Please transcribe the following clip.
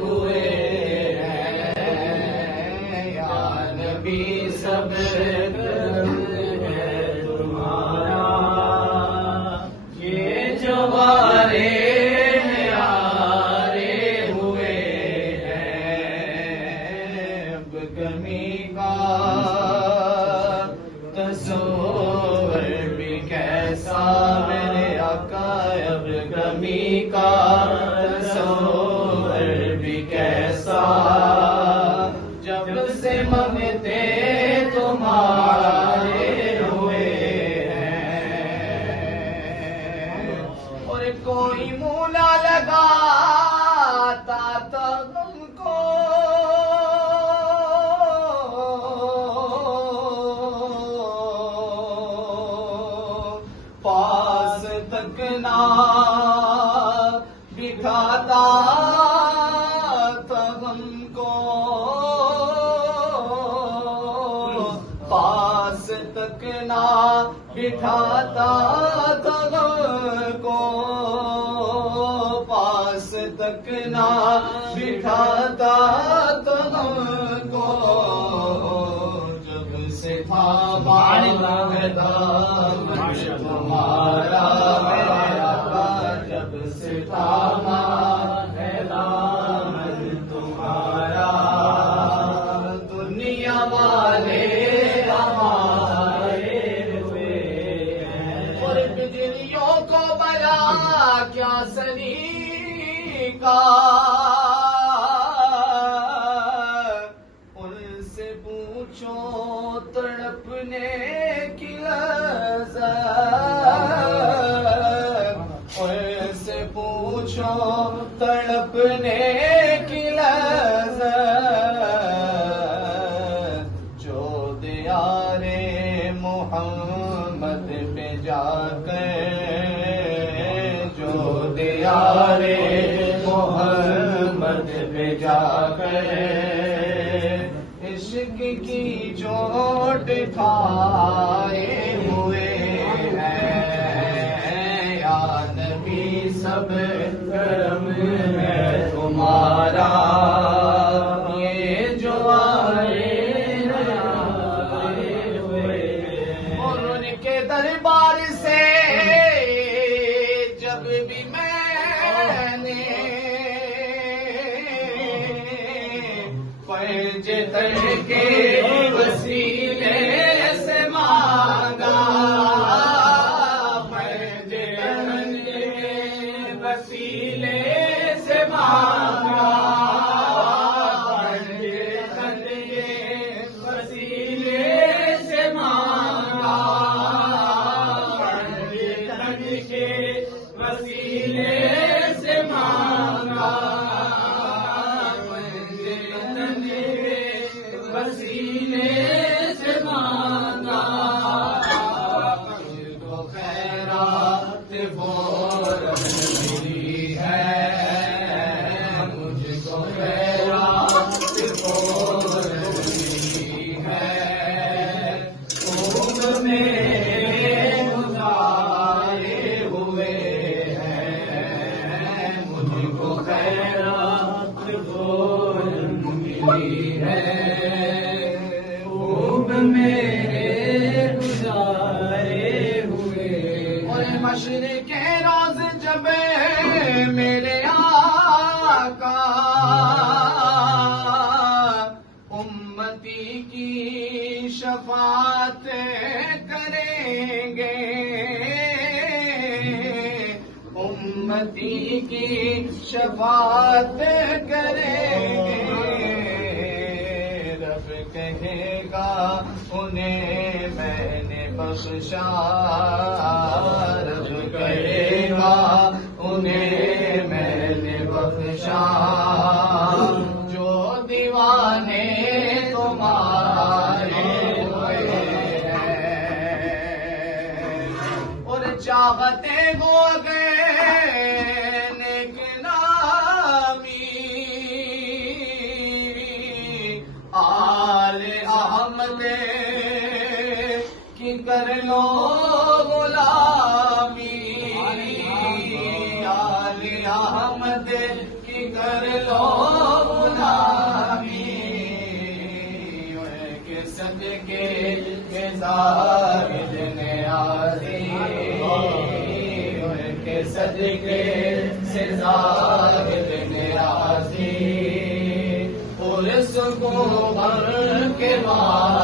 ہوئے ہیں یا نبی سب کرم ہے تمہارا، یہ جوارے ہوئے ہیں، اب کمی کا تصور بھی کیسا میرے آقا، اب کمی کا تصور بھی کیسا، جب سے منگتے تمہارے ہوئے ہیں، اور کوئی منہ نہ لگاتا تھا تم کو، پاس تک نہ بٹھاتا تھا ہم کو، پاس تک نہ بٹھاتا تھا ہم کو، پاس تک نہ بٹھاتا تھا ہم کو، جب سے تھا تمہارا جب سے تھا تمہارا، دنیا والے ہمارے ہوئے ہیں، اور بجلیوں کو بلا کیا سلیقہ، ان سے پوچھو تڑپنے کی لذت، ان سے پوچھو تڑپنے کی لذت، جو دیار محمد پہ جا کر، جو دیار محمد پہ جا کر عشق کی چوٹ کھائے ہوئے ہیں، یا نبی سب کرم ہے تمہارا، یہ جو آئے ہوئے، اور ان کے دربار سے جب بھی میں نے فرج تر کے وسیلے سے مانگا، فرج تر کے وسیلے سے مانگا، فرج تر کے وسیلے سے مانگا، فرج تر کے وسیلے سے مانگا، وسیلے سے مانگا، مجھ کو خیرات فوراً ملی ہے، مجھ کو خیرات فوراً ملی ہے، خوب میرے گزارے ہوئے ہیں، مجھ کو خیرات فوراً ملی ہے، میرے گزارے ہوئے، اور مشرق روز جب میرے آقا امتی کی شفاعت کریں گے، امتی کی شفاعت کریں گے، رب کہے گا انہیں میں نے بخشا، رب کہے گا انہیں میں نے بخشا، جو دیوانے تمہارے ہوئے ہیں، اور چاہتے ہو گئے نیک نامی آل احمد کی کر لو غلامی، آل احمد کی کر لو زاہد نیازی، ان کے صدقے سے زاہد نیازی، پورے سکون کے بعد